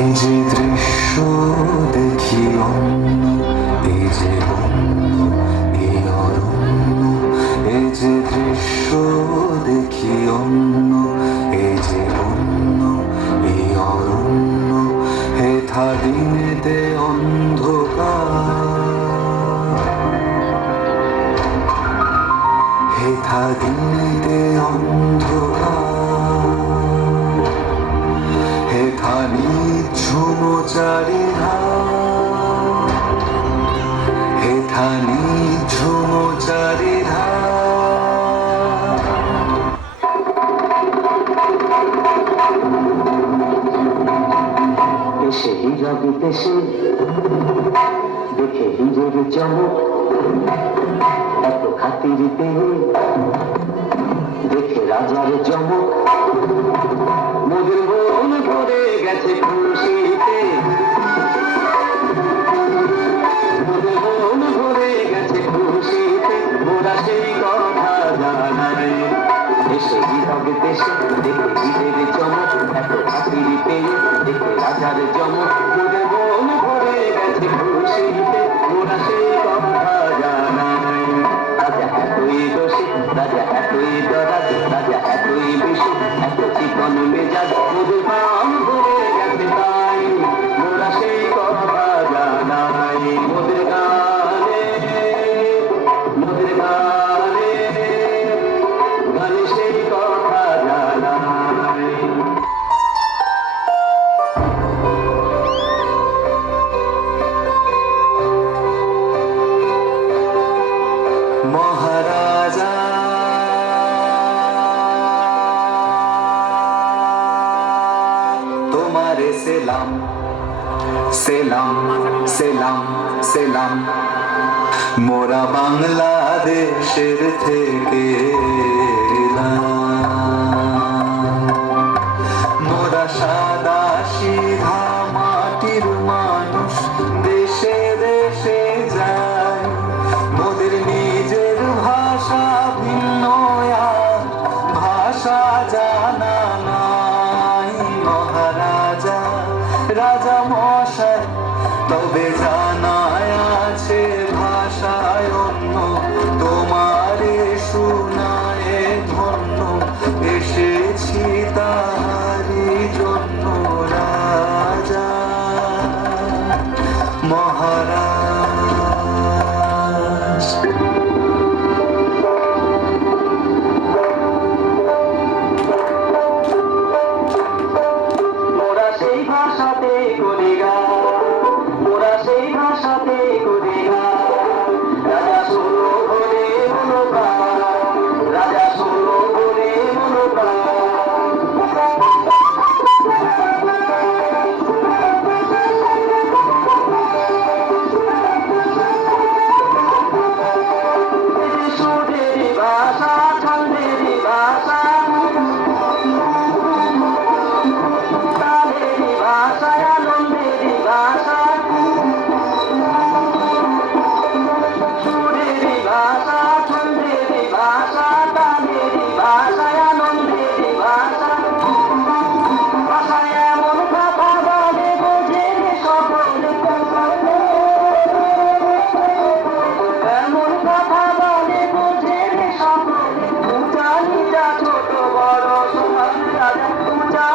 এই যে দৃশ্য দেখি অন্য, এই যে অন্য, এই অরণ্য। এই যে দৃশ্য দেখি অন্য, এই যে অন্য, এই অরণ্য। হেথা দিনেতে অন্ধকার, হেথা দিনেতে অন্ধকার। হেথা নিঝুম চারিধার, হেথা নিঝুম চারিধার। এসে হিজাবি দেশে দেখে হিজের চমক, এত খাতির পেয়ে দেখে রাজার চমক। মোদের মন ভরে গেছে খুশিতে, মোদের মন ভরে গেছে খুশিতে, মোরা সেই কথা জানাই। এসে হিজাবি দেশে দেখে হিজের চমক, এত খাতির পেয়ে দেখে রাজার চমক। মোদের মন ভরে গেছে খুশিতে, মোরা সেই কথা জানাই। রাজা এতই দোষী, রাজা এতই দরাজ, রাজা এতই বিশু, এত চিকন মেজাজ। মোদের প্রাণ ভরে গেছে তাই, মোরা সেই কথা জানাই। মোদের গানে, মোদের গানে, গানে সেই কথা জানাই। মহারাজা তোমারে সেলাম, সেলাম, সেলাম, সেলাম। মোরা বাংলাদেশের থেকে এলাম। মোরা সাদা সিধা মাটির মানুষ, দেশে দেশে যায়। মোদের নিজের ভাষা ভিন্ন, আর ভাষা জানা নাই। মহারাজা রাজা মশাই তবে জানায় আছে ভাষায় অন্য, তোমারে শুনায় ধন্য। এসেছি তাহারি জন্য রাজা মহারাজ। মোরা সেই ভাষাতে করি গান, মোরা সেই ভাষাতে করি গান। রাজা শোনো বলে মনো প্রাণ, রাজা শোনো বলে মনো প্রাণ। সুরেরই ভাষা, ছন্দেরই ভাষা, তালেরই ভাষা, আনন্দেরই ভাষা। সুরেরই ভাষা, ছন্দেরই ভাষা, তালেরই ভাষা, আনন্দেরই ভাষা। ভাষায় এমন কথা বলে বোঝে সকলে, এমন কথা বলে বোঝে সকলে। উঁচা নিচা ছোট বড় সমান রাজা, উঁচা